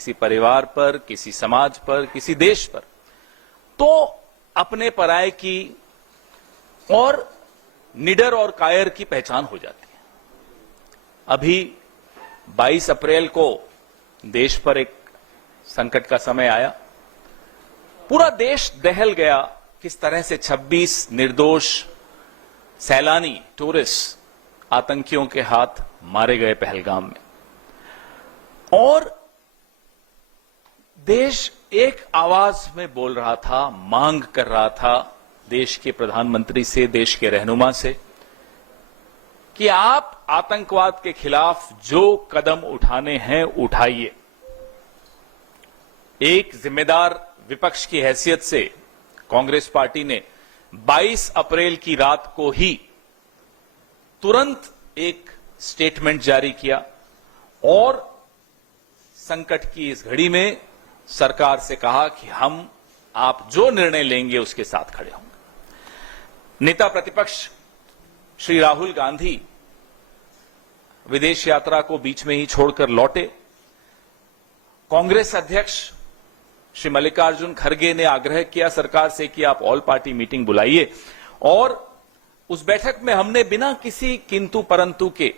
किसी परिवार पर, किसी समाज पर, किसी देश पर, तो अपने पराये की और निडर और कायर की पहचान हो जाती है। अभी 22 अप्रैल को देश पर एक संकट का समय आया, पूरा देश दहल गया। किस तरह से 26 निर्दोष सैलानी, टूरिस्ट आतंकियों के हाथ मारे गए पहलगाम में, और देश एक आवाज में बोल रहा था, मांग कर रहा था देश के प्रधानमंत्री से, देश के रहनुमा से, कि आप आतंकवाद के खिलाफ जो कदम उठाने हैं उठाइए। एक जिम्मेदार विपक्ष की हैसियत से कांग्रेस पार्टी ने 22 अप्रैल की रात को ही तुरंत एक स्टेटमेंट जारी किया और संकट की इस घड़ी में सरकार से कहा कि हम आप जो निर्णय लेंगे उसके साथ खड़े होंगे। नेता प्रतिपक्ष श्री राहुल गांधी विदेश यात्रा को बीच में ही छोड़कर लौटे। कांग्रेस अध्यक्ष श्री मल्लिकार्जुन खड़गे ने आग्रह किया सरकार से कि आप ऑल पार्टी मीटिंग बुलाइए, और उस बैठक में हमने बिना किसी किंतु परंतु के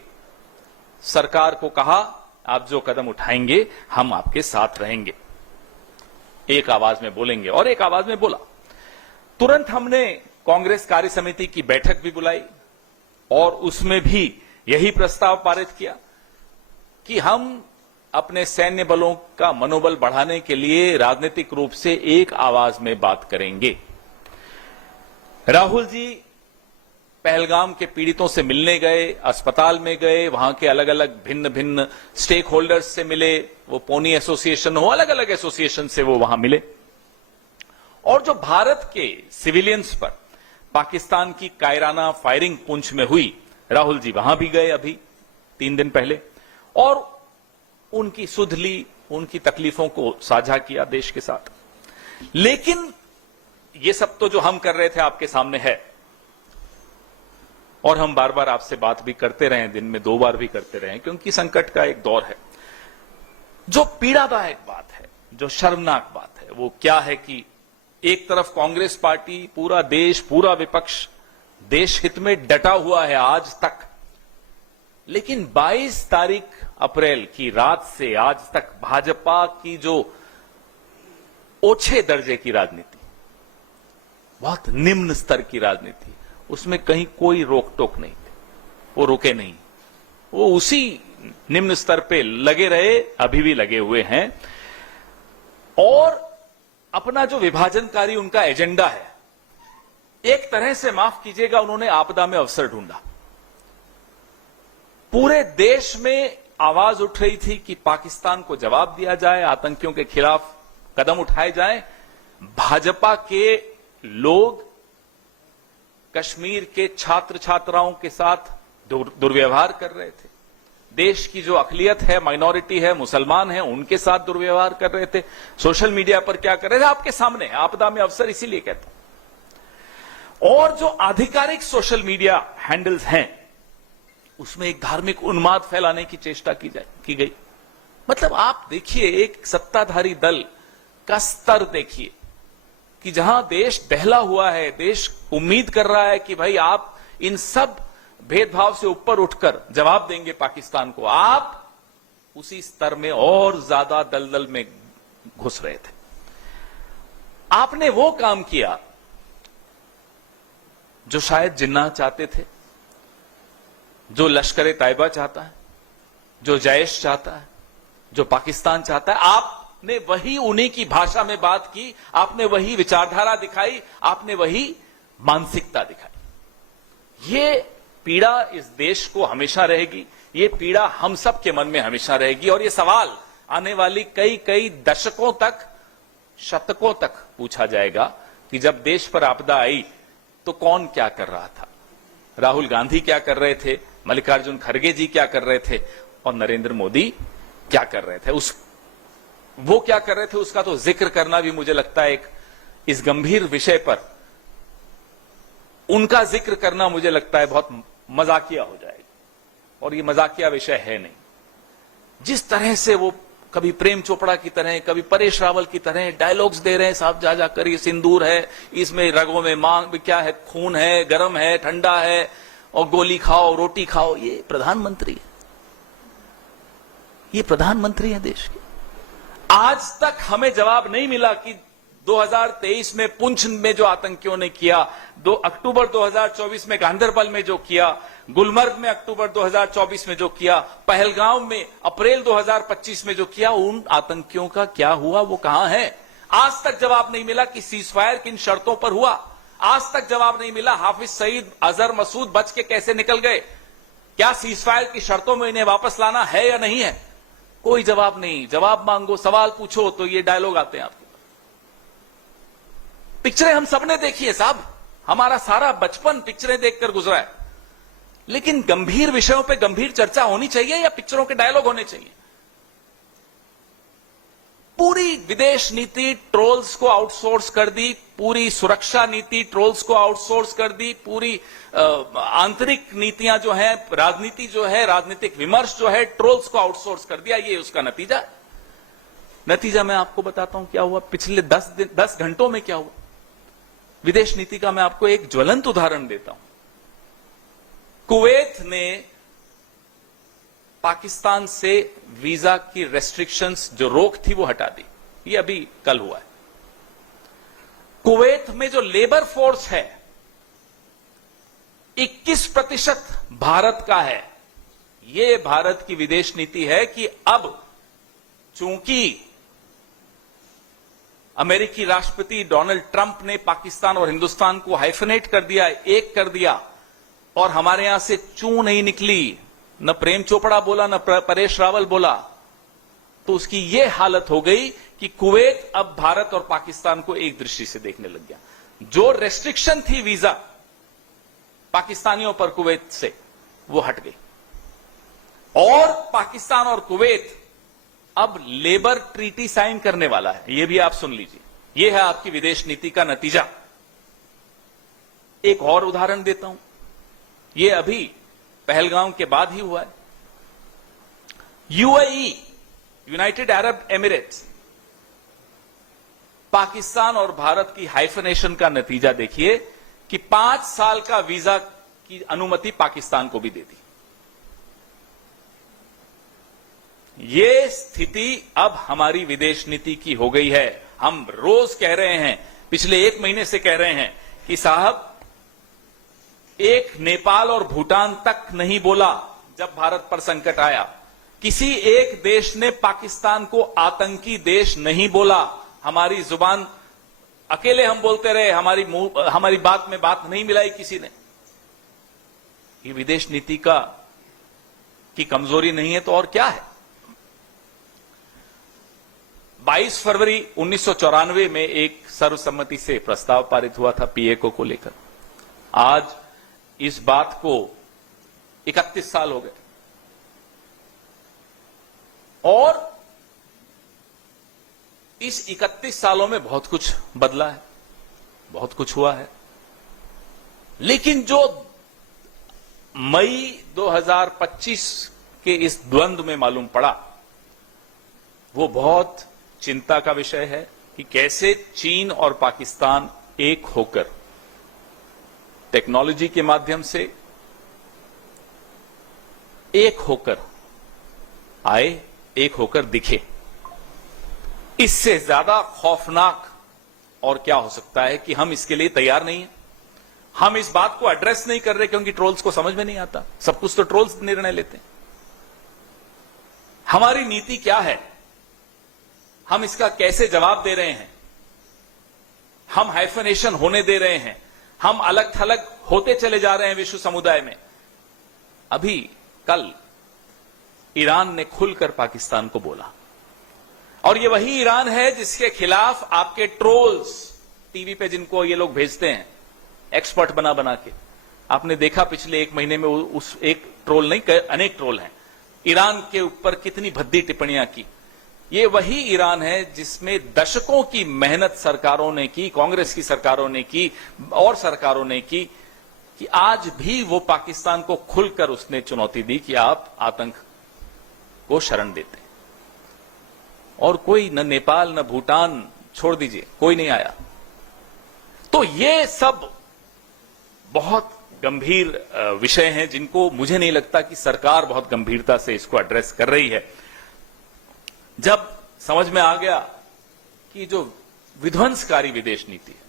सरकार को कहा, आप जो कदम उठाएंगे हम आपके साथ रहेंगे, एक आवाज में बोलेंगे। और एक आवाज में बोला। तुरंत हमने कांग्रेस कार्य समिति की बैठक भी बुलाई और उसमें भी यही प्रस्ताव पारित किया कि हम अपने सैन्य बलों का मनोबल बढ़ाने के लिए राजनीतिक रूप से एक आवाज में बात करेंगे। राहुल जी पहलगाम के पीड़ितों से मिलने गए, अस्पताल में गए, वहां के अलग अलग भिन्न भिन्न स्टेक होल्डर्स से मिले, वो पोनी एसोसिएशन हो, अलग अलग एसोसिएशन से वो वहां मिले। और जो भारत के सिविलियंस पर पाकिस्तान की कायराना फायरिंग पुंछ में हुई, राहुल जी वहां भी गए अभी 3 दिन पहले, और उनकी सुध ली, उनकी तकलीफों को साझा किया देश के साथ। लेकिन ये सब तो जो हम कर रहे थे आपके सामने है, और हम बार बार आपसे बात भी करते रहे, दिन में 2 बार भी करते रहे, क्योंकि संकट का एक दौर है। जो पीड़ादायक बात है, जो शर्मनाक बात है, वो क्या है कि एक तरफ कांग्रेस पार्टी, पूरा देश, पूरा विपक्ष देश हित में डटा हुआ है आज तक, लेकिन 22 तारीख अप्रैल की रात से आज तक भाजपा की जो ओछे दर्जे की राजनीति, बहुत निम्न स्तर की राजनीति, उसमें कहीं कोई रोक टोक नहीं थी, वो रुके नहीं, वो उसी निम्न स्तर पे लगे रहे, अभी भी लगे हुए हैं। और अपना जो विभाजनकारी उनका एजेंडा है, एक तरह से माफ कीजिएगा, उन्होंने आपदा में अवसर ढूंढा। पूरे देश में आवाज उठ रही थी कि पाकिस्तान को जवाब दिया जाए, आतंकियों के खिलाफ कदम उठाए जाएं। भाजपा के लोग कश्मीर के छात्र छात्राओं के साथ दुर्व्यवहार कर रहे थे। देश की जो अकलियत है, माइनॉरिटी है, मुसलमान है, उनके साथ दुर्व्यवहार कर रहे थे। सोशल मीडिया पर क्या कर रहे थे आपके सामने, आपदा में अवसर इसीलिए कहता हूं। और जो आधिकारिक सोशल मीडिया हैंडल्स हैं, उसमें एक धार्मिक उन्माद फैलाने की चेष्टा की गई। मतलब आप देखिए, एक सत्ताधारी दल का स्तर देखिए कि जहां देश दहला हुआ है, देश उम्मीद कर रहा है कि भाई आप इन सब भेदभाव से ऊपर उठकर जवाब देंगे पाकिस्तान को, आप उसी स्तर में और ज्यादा दलदल में घुस रहे थे। आपने वो काम किया जो शायद जिन्ना चाहते थे, जो लश्कर तैयबा चाहता है, जो जैश चाहता है, जो पाकिस्तान चाहता है। आपने वही उन्हीं की भाषा में बात की, आपने वही विचारधारा दिखाई, आपने वही मानसिकता दिखाई। ये पीड़ा इस देश को हमेशा रहेगी, ये पीड़ा हम सब के मन में हमेशा रहेगी, और ये सवाल आने वाली कई दशकों तक, शतकों तक पूछा जाएगा कि जब देश पर आपदा आई तो कौन क्या कर रहा था, राहुल गांधी क्या कर रहे थे, मल्लिकार्जुन खड़गे जी क्या कर रहे थे, और नरेंद्र मोदी क्या कर रहे थे। वो क्या कर रहे थे उसका तो जिक्र करना भी मुझे लगता है, एक इस गंभीर विषय पर उनका जिक्र करना मुझे लगता है बहुत मजाकिया हो जाएगा, और ये मजाकिया विषय है नहीं। जिस तरह से वो कभी प्रेम चोपड़ा की तरह, कभी परेश रावल की तरह डायलॉग्स दे रहे हैं साहब, जा जाकर ये सिंदूर है, इसमें रगों में मांग क्या है, खून है, गर्म है, ठंडा है, और गोली खाओ रोटी खाओ। ये प्रधानमंत्री है, ये प्रधानमंत्री है देश के। आज तक हमें जवाब नहीं मिला कि 2023 में पुंछ में जो आतंकियों ने किया, 2 अक्टूबर 2024 में गांधरबल में जो किया, गुलमर्ग में अक्टूबर 2024 में जो किया, पहलगाम में अप्रैल 2025 में जो किया, उन आतंकियों का क्या हुआ, वो कहां है? आज तक जवाब नहीं मिला कि सीजफायर किन शर्तों पर हुआ। आज तक जवाब नहीं मिला हाफिज सईद, अजहर मसूद बच के कैसे निकल गए। क्या सीजफायर की शर्तों में इन्हें वापस लाना है या नहीं है? कोई जवाब नहीं। जवाब मांगो, सवाल पूछो तो ये डायलॉग आते हैं आपके। पिक्चरें हम सबने देखी है साहब, हमारा सारा बचपन पिक्चरें देखकर गुजरा है, लेकिन गंभीर विषयों पे गंभीर चर्चा होनी चाहिए या पिक्चरों के डायलॉग होने चाहिए? पूरी विदेश नीति ट्रोल्स को आउटसोर्स कर दी, पूरी सुरक्षा नीति ट्रोल्स को आउटसोर्स कर दी, पूरी आंतरिक नीतियां जो है, राजनीति जो है, राजनीतिक विमर्श जो है, ट्रोल्स को आउटसोर्स कर दिया। ये उसका नतीजा मैं आपको बताता हूं क्या हुआ पिछले 10 घंटों में। क्या हुआ विदेश नीति का मैं आपको एक ज्वलंत उदाहरण देता हूं। कुवैत ने पाकिस्तान से वीजा की रेस्ट्रिक्शंस जो रोक थी वो हटा दी। ये अभी कल हुआ है। कुवैत में जो लेबर फोर्स है 21% भारत का है। ये भारत की विदेश नीति है कि अब चूंकि अमेरिकी राष्ट्रपति डोनाल्ड ट्रंप ने पाकिस्तान और हिंदुस्तान को हाइफनेट कर दिया, एक कर दिया, और हमारे यहां से चू नहीं निकली, न प्रेम चोपड़ा बोला, न परेश रावल बोला, तो उसकी यह हालत हो गई कि कुवैत अब भारत और पाकिस्तान को एक दृष्टि से देखने लग गया। जो रेस्ट्रिक्शन थी वीजा पाकिस्तानियों पर कुवैत से, वो हट गई, और पाकिस्तान और कुवैत अब लेबर ट्रीटी साइन करने वाला है। यह भी आप सुन लीजिए, यह है आपकी विदेश नीति का नतीजा। एक और उदाहरण देता हूं, यह अभी पहलगाम के बाद ही हुआ है। UAE, United Arab Emirates, Pakistan और भारत की हाइफनेशन का नतीजा देखिए कि 5 साल का वीजा की अनुमति पाकिस्तान को भी दे दी। ये स्थिति अब हमारी विदेश नीति की हो गई है। हम रोज कह रहे हैं, पिछले 1 महीने से कह रहे हैं कि साहब, एक नेपाल और भूटान तक नहीं बोला जब भारत पर संकट आया। किसी एक देश ने पाकिस्तान को आतंकी देश नहीं बोला। हमारी जुबान अकेले हम बोलते रहे, हमारी बात में बात नहीं मिलाई किसी ने। ये विदेश नीति की कमजोरी नहीं है तो और क्या है? 22 फरवरी 1994 में एक सर्वसम्मति से प्रस्ताव पारित हुआ था पीएको को लेकर। आज इस बात को 31 साल हो गए, और इस 31 सालों में बहुत कुछ बदला है, बहुत कुछ हुआ है, लेकिन जो मई 2025 के इस द्वंद्व में मालूम पड़ा, वो बहुत चिंता का विषय है कि कैसे चीन और पाकिस्तान एक होकर टेक्नोलॉजी के माध्यम से एक होकर आए, एक होकर दिखे। इससे ज्यादा खौफनाक और क्या हो सकता है कि हम इसके लिए तैयार नहीं हैं। हम इस बात को एड्रेस नहीं कर रहे क्योंकि ट्रोल्स को समझ में नहीं आता। सब कुछ तो ट्रोल्स निर्णय लेते हैं। हमारी नीति क्या है, हम इसका कैसे जवाब दे रहे हैं? हम हाइफनेशन होने दे रहे हैं, हम अलग थलग होते चले जा रहे हैं विश्व समुदाय में। अभी कल ईरान ने खुलकर पाकिस्तान को बोला, और ये वही ईरान है जिसके खिलाफ आपके ट्रोल्स टीवी पे, जिनको ये लोग भेजते हैं एक्सपर्ट बना बना के, आपने देखा पिछले 1 महीने में उस एक ट्रोल नहीं, अनेक ट्रोल हैं, ईरान के ऊपर कितनी भद्दी टिप्पणियां की। ये वही ईरान है जिसमें दशकों की मेहनत सरकारों ने की, कांग्रेस की सरकारों ने की और सरकारों ने की, कि आज भी वो पाकिस्तान को खुलकर उसने चुनौती दी कि आप आतंक को शरण देते हैं। और कोई न नेपाल न भूटान, छोड़ दीजिए, कोई नहीं आया। तो ये सब बहुत गंभीर विषय हैं जिनको मुझे नहीं लगता कि सरकार बहुत गंभीरता से इसको एड्रेस कर रही है। जब समझ में आ गया कि जो विध्वंसकारी विदेश नीति है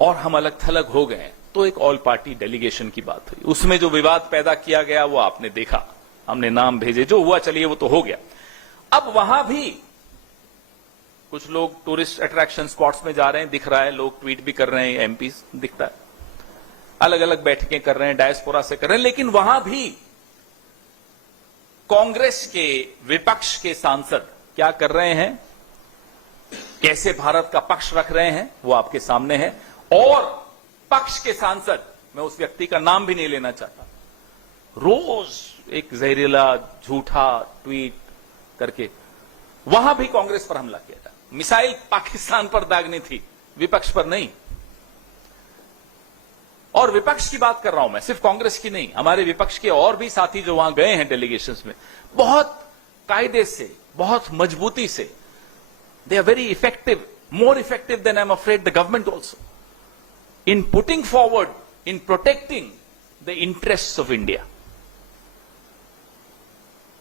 और हम अलग थलग हो गए, तो एक ऑल पार्टी डेलीगेशन की बात हुई। उसमें जो विवाद पैदा किया गया वो आपने देखा, हमने नाम भेजे, जो हुआ चलिए वो तो हो गया। अब वहां भी कुछ लोग टूरिस्ट अट्रैक्शन स्पॉट्स में जा रहे हैं, दिख रहा है, लोग ट्वीट भी कर रहे हैं, एमपी दिखता है, अलग अलग बैठकें कर रहे हैं, डायस्पोरा से कर रहे हैं, लेकिन वहां भी कांग्रेस के विपक्ष के सांसद क्या कर रहे हैं, कैसे भारत का पक्ष रख रहे हैं, वो आपके सामने है। और पक्ष के सांसद, मैं उस व्यक्ति का नाम भी नहीं लेना चाहता, रोज एक जहरीला झूठा ट्वीट करके वहां भी कांग्रेस पर हमला किया था। मिसाइल पाकिस्तान पर दागनी थी, विपक्ष पर नहीं। और विपक्ष की बात कर रहा हूं मैं, सिर्फ कांग्रेस की नहीं, हमारे विपक्ष के और भी साथी जो वहां गए हैं डेलीगेशंस में, बहुत कायदे से, बहुत मजबूती से, they are very effective, more effective than I'm afraid the government also, in putting forward, in protecting the interests of India.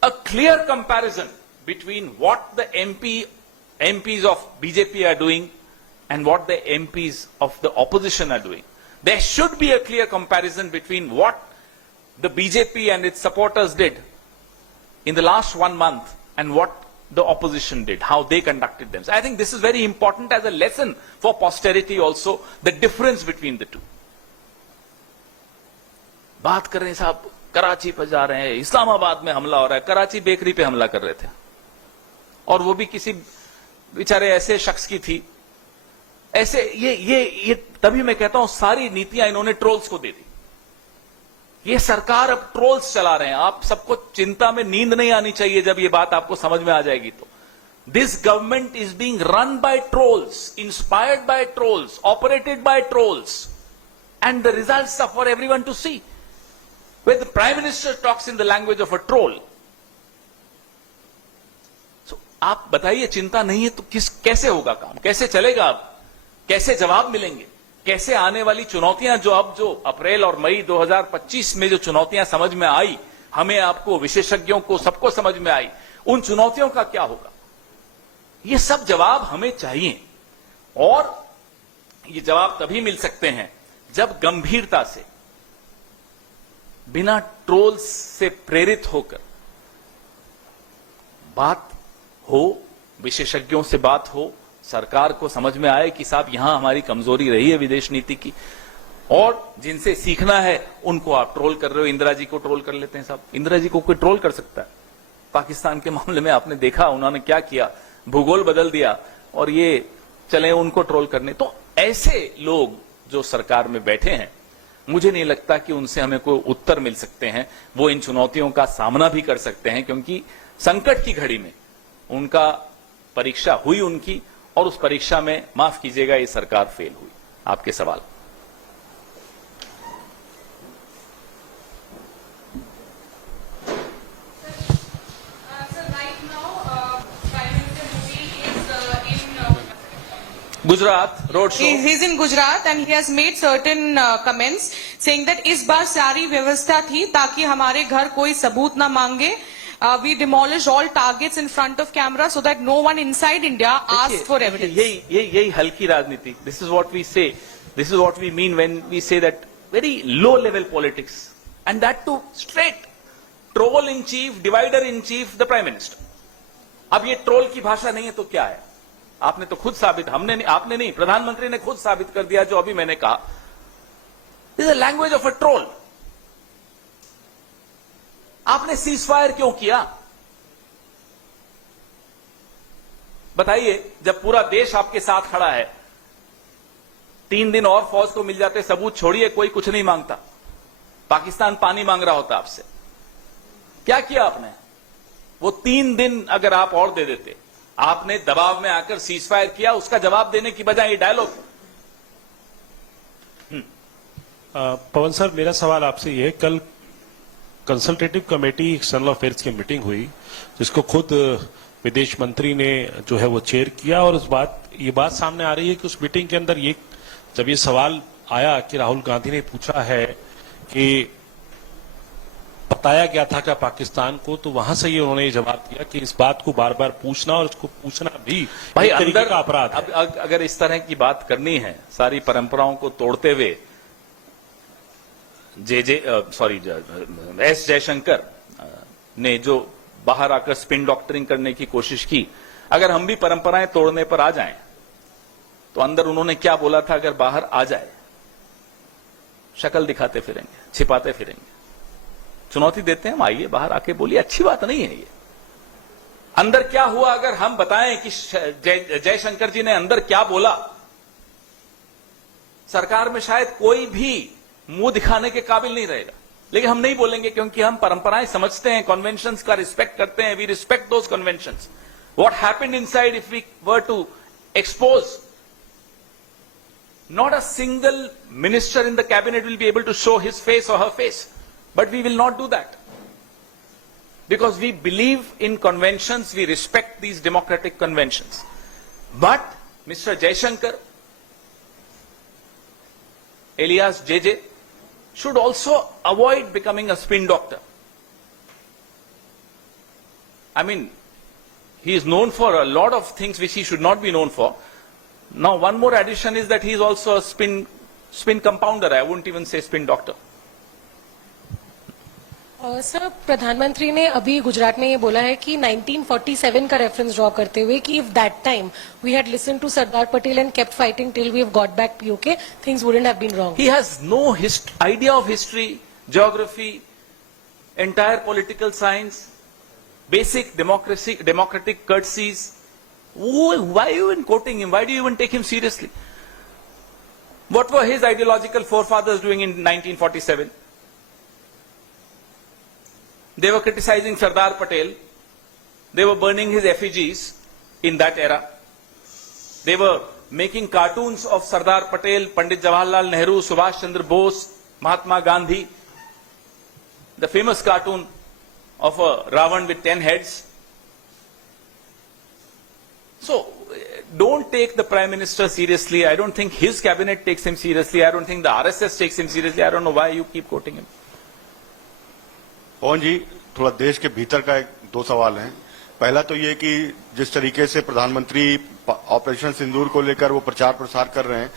A clear comparison between what the MPs of BJP are doing and what the MPs of the opposition are doing. There should be a clear comparison between what the BJP and its supporters did in the last 1 month and what the opposition did, how they conducted themselves. I think this is very important as a lesson for posterity also, the difference between the two. बात कर रहे हैं साहब, कराची पर जा रहे हैं, इस्लामाबाद में हमला हो रहा है, कराची बेकरी पे हमला कर रहे थे, और वो भी किसी बेचारे ऐसे शख्स की थी। ऐसे ये तभी मैं कहता हूं सारी नीतियां इन्होंने ट्रोल्स को दे दी। ये सरकार अब ट्रोल्स चला रहे हैं। आप सबको चिंता में नींद नहीं आनी चाहिए जब ये बात आपको समझ में आ जाएगी तो। This government is being run by trolls, inspired by trolls, operated by trolls, and the results are for everyone to see. When the Prime Minister talks in the language of a troll, so आप बताइए, चिंता नहीं है तो कैसे होगा काम, कैसे चलेगा, अब कैसे जवाब मिलेंगे, कैसे आने वाली चुनौतियां जो अप्रैल और मई 2025 में जो चुनौतियां समझ में आई, हमें, आपको, विशेषज्ञों को, सबको समझ में आई, उन चुनौतियों का क्या होगा, ये सब जवाब हमें चाहिए। और ये जवाब तभी मिल सकते हैं जब गंभीरता से, बिना ट्रोल्स से प्रेरित होकर बात हो, विशेषज्ञों से बात हो, सरकार को समझ में आए कि साहब यहां हमारी कमजोरी रही है विदेश नीति की, और जिनसे सीखना है उनको आप ट्रोल कर रहे हो। इंदिरा जी को ट्रोल कर लेते हैं साहब, इंदिरा जी को कोई ट्रोल कर सकता है? पाकिस्तान के मामले में आपने देखा उन्होंने क्या किया, भूगोल बदल दिया, और ये चले उनको ट्रोल करने। तो ऐसे लोग जो सरकार में बैठे हैं, मुझे नहीं लगता कि उनसे हमें कोई उत्तर मिल सकते हैं। वो इन चुनौतियों का सामना भी कर सकते हैं, क्योंकि संकट की घड़ी में उनका परीक्षा हुई उनकी, और उस परीक्षा में, माफ कीजिएगा, ये सरकार फेल हुई। आपके सवाल। Gujarat road show. He's in Gujarat and he has made certain comments saying that इस बार सारी व्यवस्था थी ताकि हमारे घर कोई सबूत ना मांगे. We demolished all targets in front of camera so that no one inside India asked for evidence. यही हल्की राजनीति. This is what we say. This is what we mean when we say that very low level politics, and that too straight. Troll in chief, divider in chief, the Prime Minister. अब ये troll की भाषा नहीं है तो क्या है? आपने तो खुद साबित, हमने नहीं, आपने नहीं, प्रधानमंत्री ने खुद साबित कर दिया जो अभी मैंने कहा। This is the language of a troll. आपने सीज फायर क्यों किया? बताइए, जब पूरा देश आपके साथ खड़ा है, 3 दिन और फौज को मिल जाते, सबूत छोड़िए, कोई कुछ नहीं मांगता। पाकिस्तान पानी मांग रहा होता आपसे। क्या किया आपने? वो 3 दिन अगर आप और दे देते, आपने दबाव में आकर सीज फायर किया, उसका जवाब देने की बजाय ये डायलॉग। पवन सर, मेरा सवाल आपसे ये है, कल कंसल्टेटिव कमेटी एक्सटर्नल अफेयर्स की मीटिंग हुई, जिसको खुद विदेश मंत्री ने जो है वो चेयर किया, और ये बात सामने आ रही है कि उस मीटिंग के अंदर जब ये सवाल आया कि राहुल गांधी ने पूछा है कि बताया गया था क्या पाकिस्तान को, तो वहां से ही उन्होंने ये जवाब दिया कि इस बात को बार बार पूछना और उसको पूछना भी भाई एक तरीके अंदर का अपराध है। अब अगर इस तरह की बात करनी है सारी परंपराओं को तोड़ते हुए, एस जयशंकर ने जो बाहर आकर स्पिन डॉक्टरिंग करने की कोशिश की, अगर हम भी परंपराएं तोड़ने पर आ जाएं तो अंदर उन्होंने क्या बोला था अगर बाहर आ जाए, शक्ल दिखाते फिरेंगे, छिपाते फिरेंगे। चुनौती देते हैं, हम आइए बाहर आके बोलिए, अच्छी बात नहीं है ये। अंदर क्या हुआ अगर हम बताएं कि जयशंकर जी ने अंदर क्या बोला, सरकार में शायद कोई भी मुंह दिखाने के काबिल नहीं रहेगा। लेकिन हम नहीं बोलेंगे क्योंकि हम परंपराएं समझते हैं, कन्वेंशंस का रिस्पेक्ट करते हैं। We respect those conventions. What happened inside if we were to expose, not a single minister in the cabinet will be able to show his face or her face. But we will not do that. Because we believe in conventions, we respect these democratic conventions. But Mr. Jaishankar, alias JJ, should also avoid becoming a spin doctor. I mean, he is known for a lot of things which he should not be known for. Now, one more addition is that he is also a spin compounder. I wouldn't even say spin doctor. Sir, प्रधानमंत्री ने अभी गुजरात में ये बोला है कि 1947 का reference draw करते हुए कि if that time we had listened to Sardar Patel and kept fighting till we have got back PoK, things wouldn't have been wrong. He has no idea of history, geography, entire political science, basic democratic courtesies. Why are you even quoting him? Why do you even take him seriously? What were his ideological forefathers doing in 1947? They were criticizing Sardar Patel. They were burning his effigies in that era. They were making cartoons of Sardar Patel, Pandit Jawaharlal Nehru, Subhash Chandra Bose, Mahatma Gandhi. The famous cartoon of a Ravan with 10 heads. So, don't take the Prime Minister seriously. I don't think his cabinet takes him seriously. I don't think the RSS takes him seriously. I don't know why you keep quoting him. पवन जी, थोड़ा देश के भीतर का दो सवाल हैं। पहला तो ये कि जिस तरीके से प्रधानमंत्री ऑपरेशन सिंदूर को लेकर वो प्रचार प्रसार कर रहे हैं,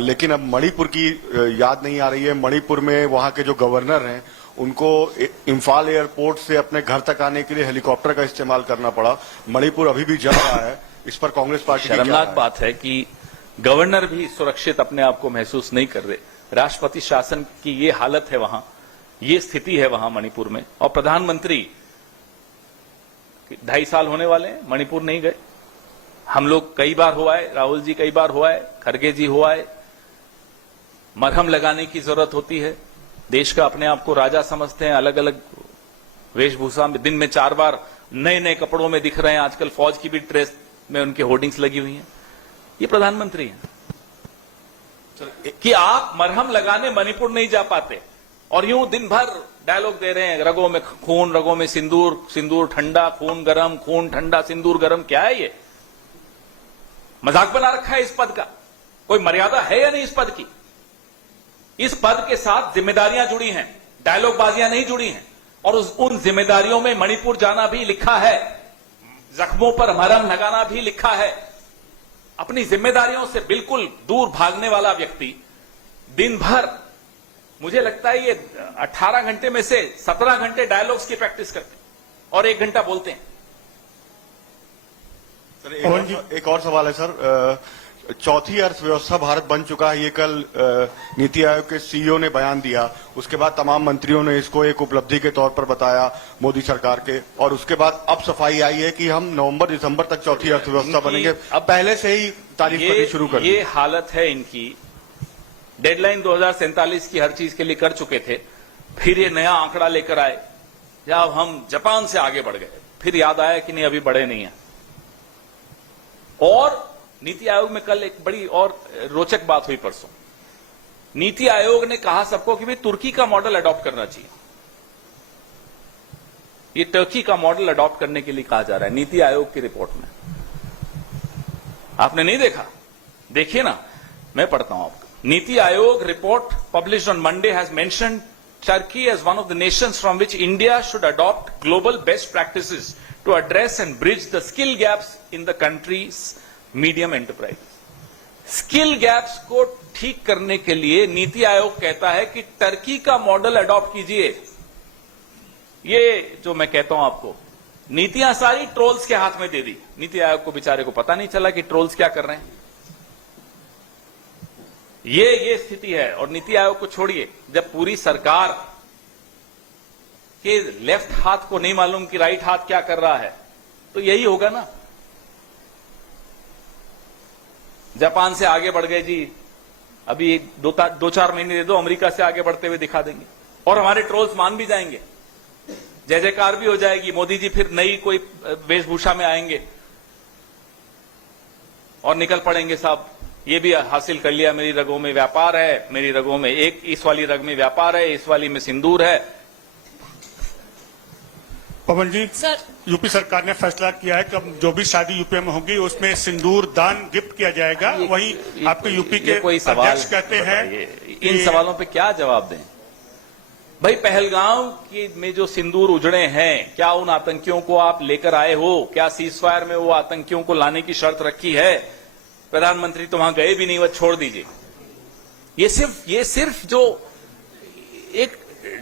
लेकिन अब मणिपुर की याद नहीं आ रही है। मणिपुर में वहां के जो गवर्नर हैं उनको इम्फाल एयरपोर्ट से अपने घर तक आने के लिए हेलीकॉप्टर का इस्तेमाल करना पड़ा। मणिपुर अभी भी जल रहा है। इस पर कांग्रेस पार्टी की क्या शर्मनाक राय है? बात है कि गवर्नर भी सुरक्षित अपने आप को महसूस नहीं कर रहे। राष्ट्रपति शासन की ये हालत है वहां, ये स्थिति है वहां मणिपुर में, और प्रधानमंत्री 2.5 साल होने वाले हैं, मणिपुर नहीं गए। हम लोग कई बार हुआ है, राहुल जी कई बार हुआ है, खरगे जी हुआ है। मरहम लगाने की जरूरत होती है। देश का अपने आप को राजा समझते हैं, अलग अलग वेशभूषा में दिन में 4 बार नए नए कपड़ों में दिख रहे हैं। आजकल फौज की भी ड्रेस में उनकी होर्डिंग्स लगी हुई हैं। ये प्रधानमंत्री हैं कि आप मरहम लगाने मणिपुर नहीं जा पाते और यूं दिन भर डायलॉग दे रहे हैं, रगों में खून, रगों में सिंदूर, सिंदूर ठंडा, खून गरम, खून ठंडा, सिंदूर गरम। क्या है ये? मजाक बना रखा है इस पद का। कोई मर्यादा है या नहीं इस पद की? इस पद के साथ जिम्मेदारियां जुड़ी हैं, डायलॉग बाजियां नहीं जुड़ी हैं। और उन जिम्मेदारियों में मणिपुर जाना भी लिखा है, जख्मों पर मरहम लगाना भी लिखा है। अपनी जिम्मेदारियों से बिल्कुल दूर भागने वाला व्यक्ति दिन भर, मुझे लगता है ये 18 घंटे में से 17 घंटे डायलॉग्स की प्रैक्टिस करते हैं और 1 घंटा बोलते हैं। सर, एक और सवाल है सर। चौथी अर्थव्यवस्था भारत बन चुका है, ये कल नीति आयोग के सीईओ ने बयान दिया। उसके बाद तमाम मंत्रियों ने इसको एक उपलब्धि के तौर पर बताया मोदी सरकार के, और उसके बाद अब सफाई आई है कि हम नवंबर दिसंबर तक चौथी अर्थव्यवस्था बनेंगे। अब पहले से ही तारीफ करनी शुरू कर दी। ये हालत है इनकी। डेडलाइन 2047 की हर चीज के लिए कर चुके थे, फिर ये नया आंकड़ा लेकर आए जब हम जापान से आगे बढ़ गए, फिर याद आया कि नहीं अभी बढ़े नहीं है। और नीति आयोग में कल एक बड़ी और रोचक बात हुई परसों। नीति आयोग ने कहा सबको कि भाई तुर्की का मॉडल अडॉप्ट करना चाहिए। ये टर्की का मॉडल अडॉप्ट करने के लिए कहा जा रहा है नीति आयोग की रिपोर्ट में। आपने नहीं देखा? देखिए ना, मैं पढ़ता हूं आपको। NITI Aayog report published on Monday has mentioned Turkey as one of the nations from which India should adopt global best practices to address and bridge the skill gaps in the country's medium enterprises. Skill gaps को ठीक करने के लिए नीति आयोग कहता है कि Turkey का model adopt कीजिए। ये जो मैं कहता हूं आपको, नीतियां सारी ट्रोल्स के हाथ में दे दी। नीति आयोग को बेचारे को पता नहीं चला कि ट्रोल्स क्या कर रहे हैं। ये स्थिति है। और नीति आयोग को छोड़िए, जब पूरी सरकार के लेफ्ट हाथ को नहीं मालूम कि राइट हाथ क्या कर रहा है, तो यही होगा ना। जापान से आगे बढ़ गए जी, अभी दो चार महीने दे दो, अमेरिका से आगे बढ़ते हुए दिखा देंगे और हमारे ट्रोल्स मान भी जाएंगे, जय जयकार भी हो जाएगी। मोदी जी फिर नई कोई वेशभूषा में आएंगे और निकल पड़ेंगे, साहब ये भी हासिल कर लिया, मेरी रगों में व्यापार है, मेरी रगों में इस वाली रग में व्यापार है, इस वाली में सिंदूर है। पवन जी, सर, यूपी सरकार ने फैसला किया है कि अब जो भी शादी यूपी में होगी उसमें सिंदूर दान गिफ्ट किया जाएगा। वहीं आपके यूपी के कोई सवाल अध्यक्ष कहते हैं इन सवालों पे क्या जवाब दें? भाई, पहलगाम में जो सिंदूर उजड़े हैं, क्या उन आतंकियों को आप लेकर आए हो? क्या सीजफायर में वो आतंकियों को लाने की शर्त रखी है? प्रधानमंत्री तो वहां गए भी नहीं, वह छोड़ दीजिए। ये सिर्फ जो एक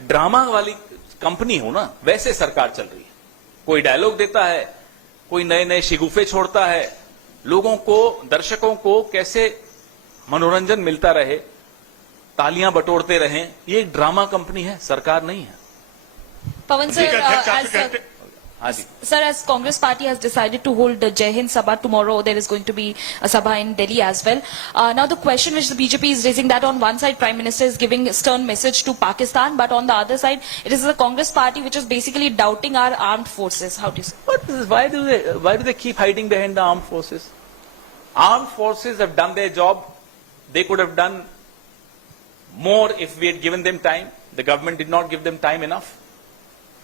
ड्रामा वाली कंपनी हो ना, वैसे सरकार चल रही है। कोई डायलॉग देता है, कोई नए नए शिगुफे छोड़ता है, लोगों को, दर्शकों को कैसे मनोरंजन मिलता रहे, तालियां बटोरते रहें। ये एक ड्रामा कंपनी है, सरकार नहीं है। Pawan sir, हाँ जी Sir, as Congress party has decided to hold the Jai Hind Sabha tomorrow, there is going to be a Sabha in Delhi as well. Now the question which the BJP is raising, that on one side Prime Minister is giving a stern message to Pakistan, but on the other side it is the Congress party which is basically doubting our armed forces. How do you say? But why do they keep hiding behind the armed forces? Armed forces have done their job. They could have done more if we had given them time. The government did not give them time enough.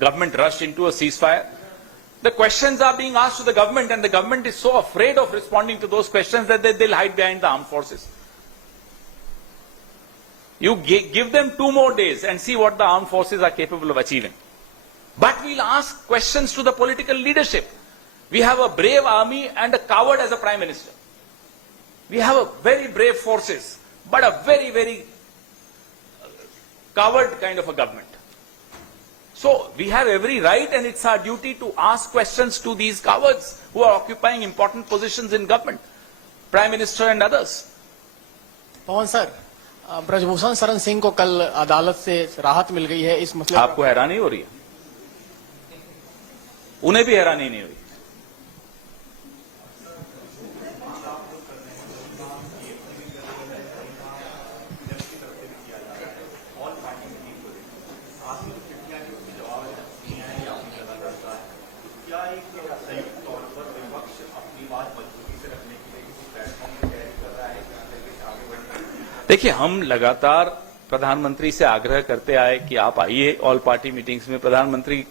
Government rushed into a ceasefire. The questions are being asked to the government, and the government is so afraid of responding to those questions that they'll hide behind the armed forces. You give them 2 more days and see what the armed forces are capable of achieving. But we'll ask questions to the political leadership. We have a brave army and a coward as a prime minister. We have a very brave forces, but a very, very coward kind of a government. So we have every right, and it's our duty to ask questions to these cowards who are occupying important positions in government, Prime Minister and others. Pawan sir, Brijbhushan Sharan Singh को कल अदालत से राहत मिल गई है इस मसले आपको हैरानी हो रही है? उन्हें भी हैरानी नहीं हुई। देखिए, हम लगातार प्रधानमंत्री से आग्रह करते आए कि आप आइए ऑल पार्टी मीटिंग्स में। प्रधानमंत्री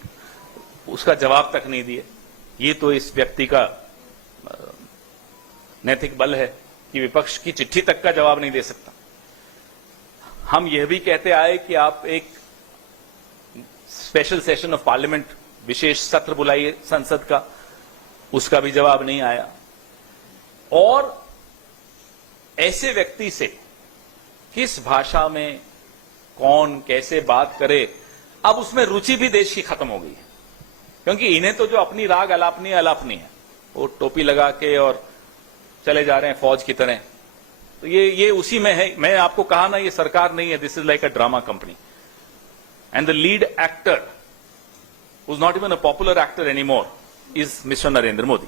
उसका जवाब तक नहीं दिए। ये तो इस व्यक्ति का नैतिक बल है कि विपक्ष की चिट्ठी तक का जवाब नहीं दे सकता। हम यह भी कहते आए कि आप एक स्पेशल सेशन ऑफ पार्लियामेंट, विशेष सत्र बुलाइए संसद का, उसका भी जवाब नहीं आया। और ऐसे व्यक्ति से किस भाषा में कौन कैसे बात करे, अब उसमें रुचि भी देश की खत्म हो गई है। क्योंकि इन्हें तो जो अपनी राग अलापनी है, वो टोपी लगा के और चले जा रहे हैं फौज की तरह। तो ये उसी में है। मैं आपको कहा ना, ये सरकार नहीं है, this is like a drama company. And the lead actor who's not even a popular actor anymore is Mr. Narendra Modi.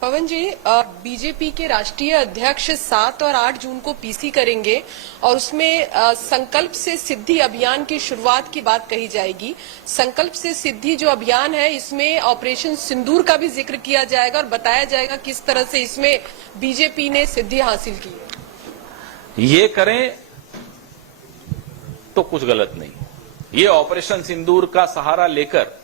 Pawan ji, BJP के राष्ट्रीय अध्यक्ष 7 और 8 जून को पीसी करेंगे और उसमें संकल्प से सिद्धि अभियान की शुरुआत की बात कही जाएगी। संकल्प से सिद्धि जो अभियान है, इसमें ऑपरेशन सिंदूर का भी जिक्र किया जाएगा और बताया जाएगा किस तरह से इसमें बीजेपी ने सिद्धि हासिल की। ये करें तो कुछ गलत नहीं। ये ऑपरेशन सिंदूर का सहारा लेकर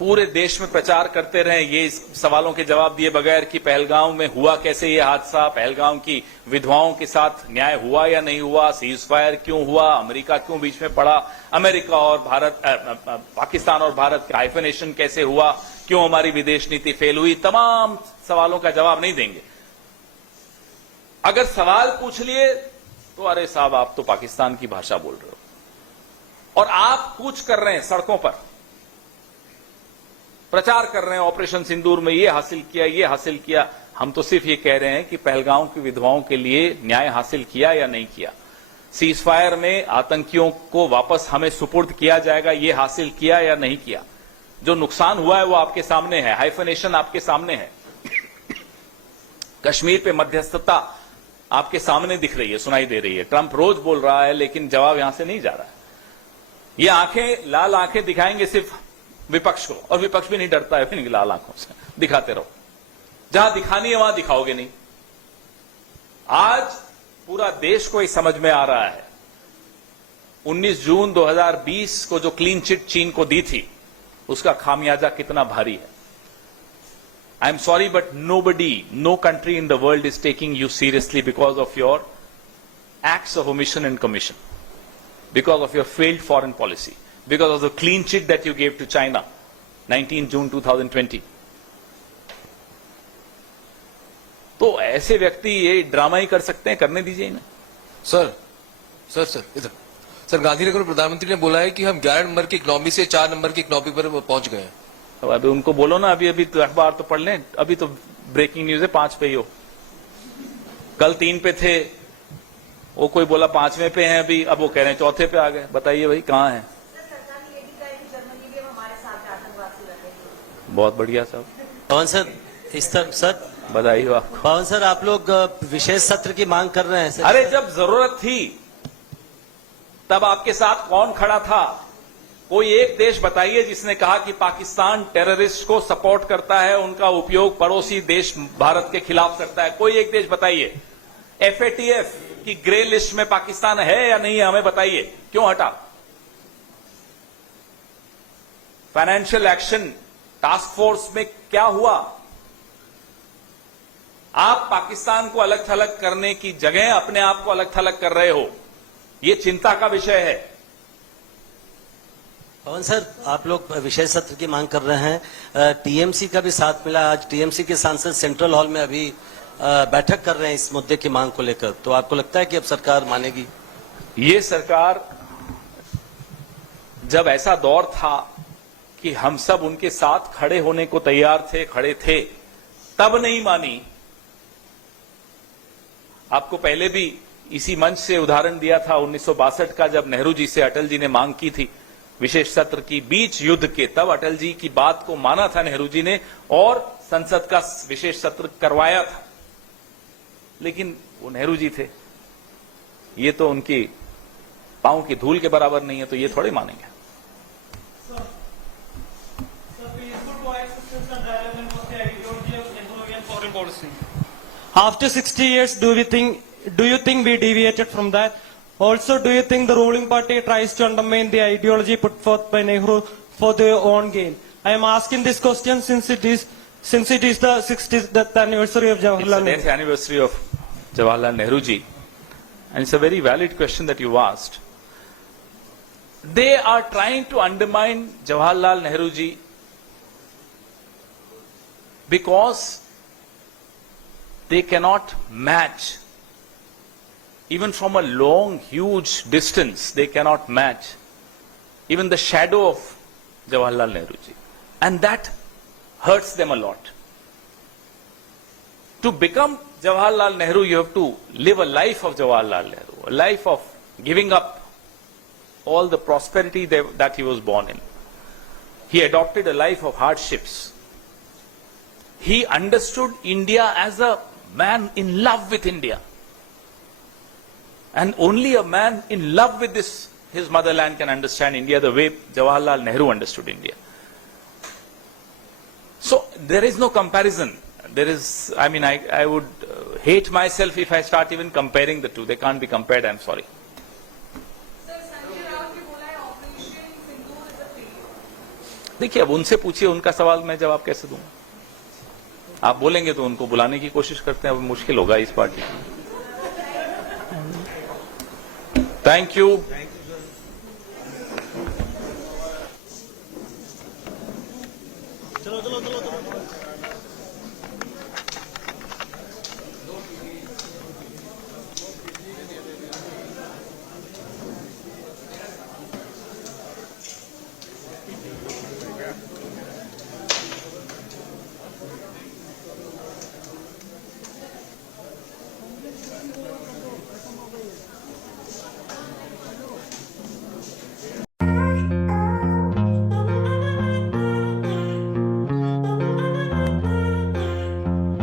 पूरे देश में प्रचार करते रहे, ये इस सवालों के जवाब दिए बगैर कि पहलगाम में हुआ कैसे ये हादसा, पहलगाम की विधवाओं के साथ न्याय हुआ या नहीं हुआ, सीज फायर क्यों हुआ, अमेरिका क्यों बीच में पड़ा, अमेरिका और भारत पाकिस्तान और भारत का हाइफेनेशन कैसे हुआ, क्यों हमारी विदेश नीति फेल हुई, तमाम सवालों का जवाब नहीं देंगे। अगर सवाल पूछ लिए तो अरे साहब आप तो पाकिस्तान की भाषा बोल रहे हो, और आप कूच कर रहे हैं सड़कों पर, प्रचार कर रहे हैं ऑपरेशन सिंदूर में ये हासिल किया, ये हासिल किया। हम तो सिर्फ ये कह रहे हैं कि पहलगाम की विधवाओं के लिए न्याय हासिल किया या नहीं किया, सीज फायर में आतंकियों को वापस हमें सुपुर्द किया जाएगा, ये हासिल किया या नहीं किया। जो नुकसान हुआ है वो आपके सामने है, हाइफेनेशन आपके सामने है, कश्मीर पे मध्यस्थता आपके सामने दिख रही है, सुनाई दे रही है। ट्रंप रोज बोल रहा है लेकिन जवाब यहां से नहीं जा रहा है। ये आंखें, लाल आंखें दिखाएंगे सिर्फ विपक्ष को, और विपक्ष भी नहीं डरता है फिर लाल आंखों से, दिखाते रहो, जहां दिखानी है वहां दिखाओगे नहीं। आज पूरा देश को ये समझ में आ रहा है 19 जून 2020 को जो क्लीन चिट चीन को दी थी उसका खामियाजा कितना भारी है। I am sorry but nobody, no country in the world is taking you seriously because of your acts of omission and commission, because of your failed foreign policy, because of the clean chit that you gave to China 19 June 2020. तो ऐसे व्यक्ति ये drama ही कर सकते हैं, करने दीजिए इन्हें। सर सर सर इधर सर, गांधीनगर में प्रधानमंत्री ने बोला है कि हम 11 नंबर की इकोनॉमी से 4 नंबर की इकोनॉमी पर पहुंच गए हैं। अब अभी उनको बोलो ना, अभी तो अखबार तो पढ़ लें, अभी तो ब्रेकिंग न्यूज है 5 पे ही हो, कल 3 पे थे, वो कोई बोला 5वें पे हैं अभी, अब वो कह रहे हैं 4थे पे आ गए। बताइए भाई कहाँ है? बहुत बढ़िया साहब। पवन सर, इस तरह सर बधाई हो आपको। पवन सर, आप लोग विशेष सत्र की मांग कर रहे हैं सर। अरे जब जरूरत थी तब आपके साथ कौन खड़ा था? कोई एक देश बताइए जिसने कहा कि पाकिस्तान टेररिस्ट को सपोर्ट करता है, उनका उपयोग पड़ोसी देश भारत के खिलाफ करता है। कोई एक देश बताइए। FATF की ग्रे लिस्ट में पाकिस्तान है या नहीं है, हमें बताइए, क्यों हटा? फाइनेंशियल एक्शन टास्क फोर्स में क्या हुआ? आप पाकिस्तान को अलग थलग करने की जगह अपने आप को अलग थलग कर रहे हो, यह चिंता का विषय है। पवन सर, आप लोग विशेष सत्र की मांग कर रहे हैं, टीएमसी का भी साथ मिला। आज टीएमसी के सांसद सेंट्रल हॉल में अभी बैठक कर रहे हैं इस मुद्दे की मांग को लेकर, तो आपको लगता है कि अब सरकार मानेगी? ये सरकार, जब ऐसा दौर था कि हम सब उनके साथ खड़े होने को तैयार थे, खड़े थे, तब नहीं मानी। आपको पहले भी इसी मंच से उदाहरण दिया था 1962 का, जब नेहरू जी से अटल जी ने मांग की थी विशेष सत्र की बीच युद्ध के, तब अटल जी की बात को माना था नेहरू जी ने और संसद का विशेष सत्र करवाया था। लेकिन वो नेहरू जी थे, ये तो उनकी पांव की धूल के बराबर नहीं है, तो ये थोड़े मानेंगे। After 60 years, do you think we deviated from that? Also, do you think the ruling party tries to undermine the ideology put forth by Nehru for their own gain? I am asking this question since it is the 60th anniversary of Jawaharlal Nehru. It's the 10th anniversary of Jawaharlal Nehru ji, and it's a very valid question that you asked. They are trying to undermine Jawaharlal Nehru ji because they cannot match. Even from a long, huge distance, they cannot match even the shadow of Jawaharlal Nehru ji. And that hurts them a lot. To become Jawaharlal Nehru, you have to live a life of Jawaharlal Nehru, a life of giving up all the prosperity that he was born in. He adopted a life of hardships. He understood India as a man in love with India. And only a man in love with his motherland can understand India the way Jawaharlal Nehru understood India. So there is no comparison. There is, I would hate myself if I start even comparing the two. They can't be compared, I'm sorry. देखिए, अब उनसे पूछिए, उनका सवाल मैं जवाब कैसे दूंगा? आप बोलेंगे तो उनको बुलाने की कोशिश करते हैं, अब मुश्किल होगा इस पार्टी की। Thank you.